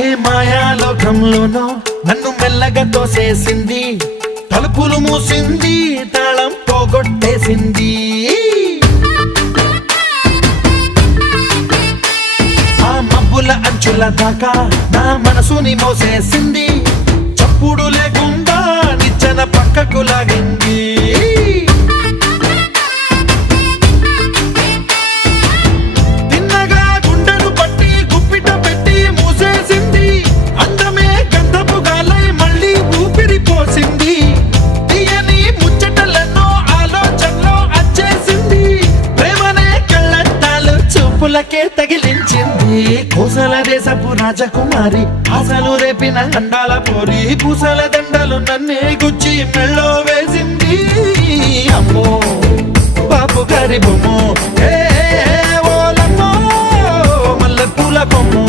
ఏ మాయాలోకంలోనో నన్ను మెల్లగా తోసేసింది, తలుపులు మూసింది, తాళం పోగొట్టేసింది. ఆ మబ్బుల అంచుల దాకా నా మనసుని మోసేసింది, చప్పుడు లేకుండా నిచ్చెన పక్కకు లాగింది. తిన్నగా గుండెను పట్టి గుప్పిట పెట్టి మూసేసింది, అందమే గంధపు గాలై మళ్ళీ ఊపిరి పోసింది. తీయని ముచ్చటలెన్నో ఆలోచనలో అచ్చేసింది, ప్రేమనే కళ్ళద్దాలు చూపులకే తగిలించింది. కోసల దేశపు రాజకుమారి, ఆశలు రేపిన అండాల పోరి, పూసల దండలు నన్నే గుచ్చి మెళ్ళో వేసింది. అమ్మో బాపు గారి బొమ్మో, ఓలమ్మో మల్లె పూల కొమ్ము.